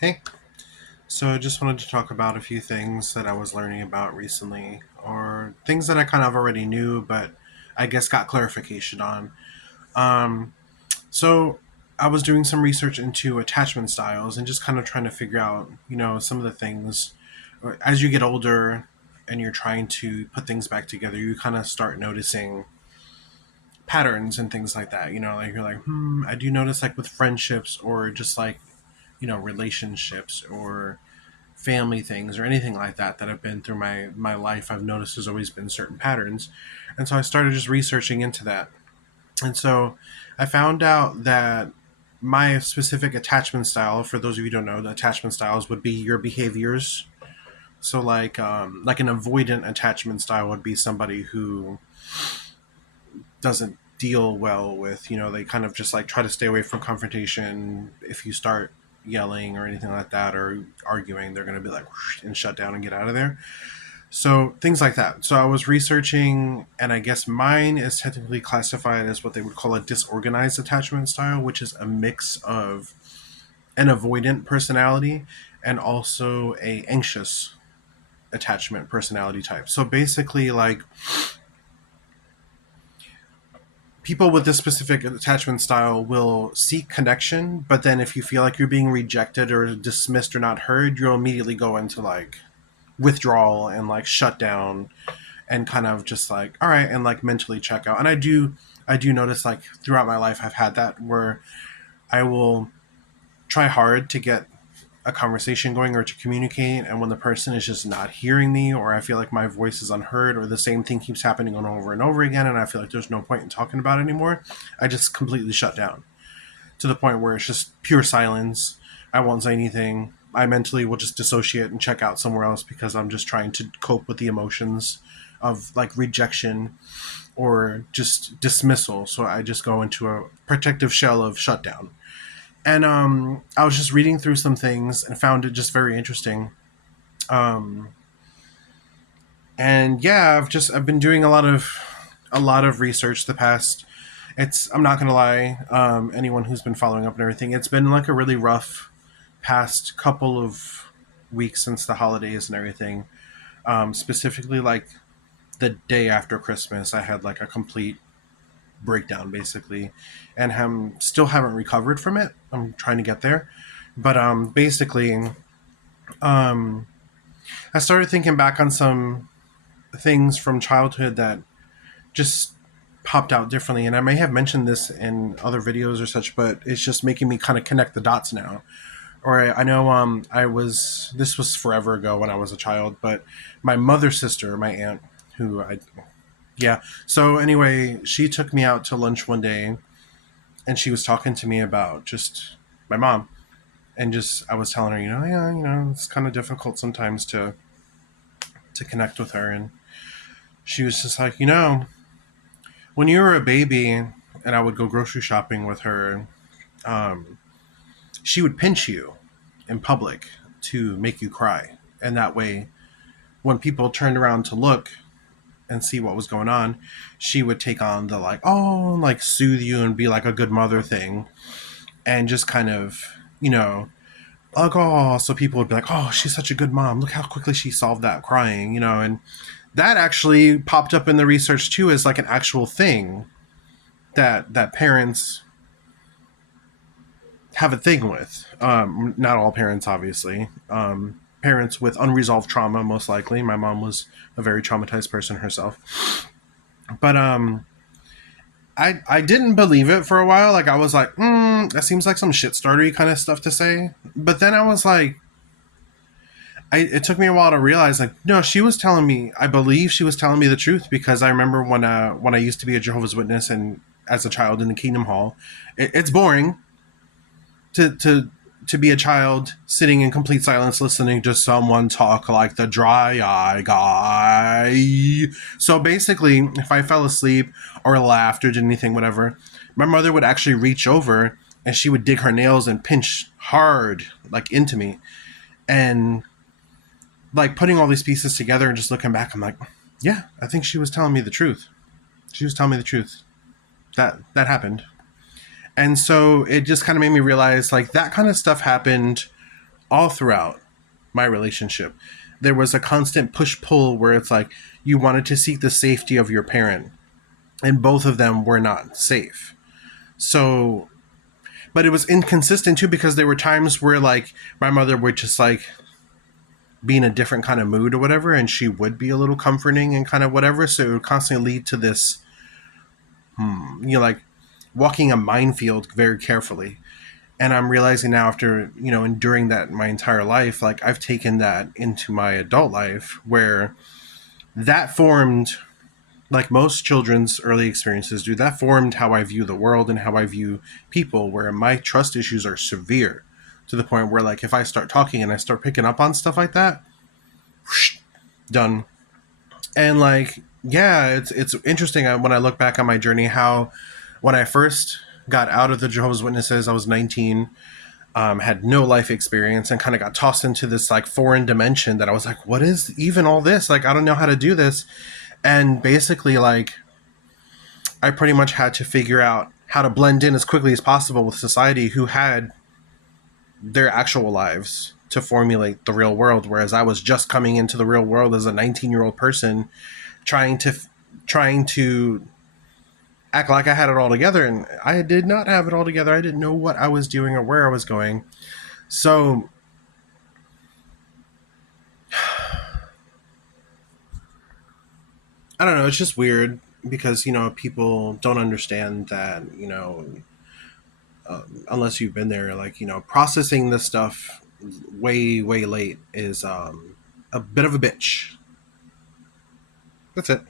Hey, so I just wanted to talk about a few things that I was learning about recently, or things that I kind of already knew, but I guess got clarification on. Um, so I was doing some research into attachment styles and just kind of trying to figure out, some of the things. As you get older and you're trying to put things back together, you kind of start noticing patterns and things like that. Like you're like, I do notice like with friendships or just like, relationships or family things or anything like that have been through my life. I've noticed there's always been certain patterns, and so I started just researching into that. And so I found out that my specific attachment style, for those of you who don't know, the attachment styles would be your behaviors. So like an avoidant attachment style would be somebody who doesn't deal well with, they kind of just like try to stay away from confrontation. If you start yelling or anything like that or arguing, they're going to be like whoosh, and shut down and get out of there. So things like that. So I was researching, and I guess mine is technically classified as what they would call a disorganized attachment style, which is a mix of an avoidant personality and also a anxious attachment personality type. So basically, like, people with this specific attachment style will seek connection, but then if you feel like you're being rejected or dismissed or not heard, you'll immediately go into like withdrawal and like shut down and kind of just like, all right, and like mentally check out. And I do notice like throughout my life I've had that where I will try hard to get a conversation going or to communicate, and when the person is just not hearing me, or I feel like my voice is unheard, or the same thing keeps happening on over and over again and I feel like there's no point in talking about it anymore, I just completely shut down to the point where it's just pure silence. I won't say anything. I mentally will just dissociate and check out somewhere else because I'm just trying to cope with the emotions of like rejection or just dismissal. So I just go into a protective shell of shutdown. And I was just reading through some things and found it just very interesting. Um, and yeah, I've been doing a lot of research the past. I'm not gonna lie, anyone who's been following up and everything, it's been like a really rough past couple of weeks since the holidays and everything. Specifically, like the day after Christmas, I had like a complete breakdown basically, and still haven't recovered from it. I'm trying to get there, but basically, um, I started thinking back on some things from childhood that just popped out differently, and I may have mentioned this in other videos or such, but it's just making me kind of connect the dots now. Or I know this was forever ago when I was a child, but my mother's sister, my aunt, who I yeah. So anyway, she took me out to lunch one day, and she was talking to me about just my mom, and just I was telling her, yeah, it's kind of difficult sometimes to connect with her, and she was just like, when you were a baby, and I would go grocery shopping with her, um, she would pinch you in public to make you cry, and that way, when people turned around to look and see what was going on, she would take on the like, oh, like soothe you and be like a good mother thing, and just kind of, like, oh, so people would be like, oh, she's such a good mom. Look how quickly she solved that crying, and that actually popped up in the research too as like an actual thing that parents have a thing with. Not all parents, obviously. Parents with unresolved trauma, most likely. My mom was a very traumatized person herself, but I didn't believe it for a while. Like I was like, that seems like some shit startery kind of stuff to say. But then I was like, it took me a while to realize, like, no, she was telling me. I believe she was telling me the truth because I remember when I used to be a Jehovah's Witness and as a child in the Kingdom Hall, it's boring to be a child sitting in complete silence listening to someone talk like the dry eye guy. So basically, if I fell asleep or laughed or did anything, whatever, my mother would actually reach over and she would dig her nails and pinch hard, like into me. And like putting all these pieces together and just looking back, I'm like, yeah, I think she was telling me the truth. She was telling me the truth. That happened. And so it just kind of made me realize like that kind of stuff happened all throughout my relationship. There was a constant push pull where it's like you wanted to seek the safety of your parent, and both of them were not safe. So, but it was inconsistent too because there were times where like my mother would just like be in a different kind of mood or whatever, and she would be a little comforting and kind of whatever. So it would constantly lead to this, like walking a minefield very carefully. And I'm realizing now after, enduring that my entire life, like I've taken that into my adult life where that formed, like most children's early experiences do, that formed how I view the world and how I view people, where my trust issues are severe to the point where like if I start talking and I start picking up on stuff like that, whoosh, done. And like, yeah, it's interesting when I look back on my journey how when I first got out of the Jehovah's Witnesses, I was 19, had no life experience and kind of got tossed into this like foreign dimension that I was like, what is even all this? Like, I don't know how to do this. And basically, like, I pretty much had to figure out how to blend in as quickly as possible with society who had their actual lives to formulate the real world. Whereas I was just coming into the real world as a 19-year-old person trying to act like I had it all together, and I did not have it all together. I didn't know what I was doing or where I was going. So I don't know, it's just weird because, people don't understand that, unless you've been there, like, processing this stuff way, way late is a bit of a bitch. That's it.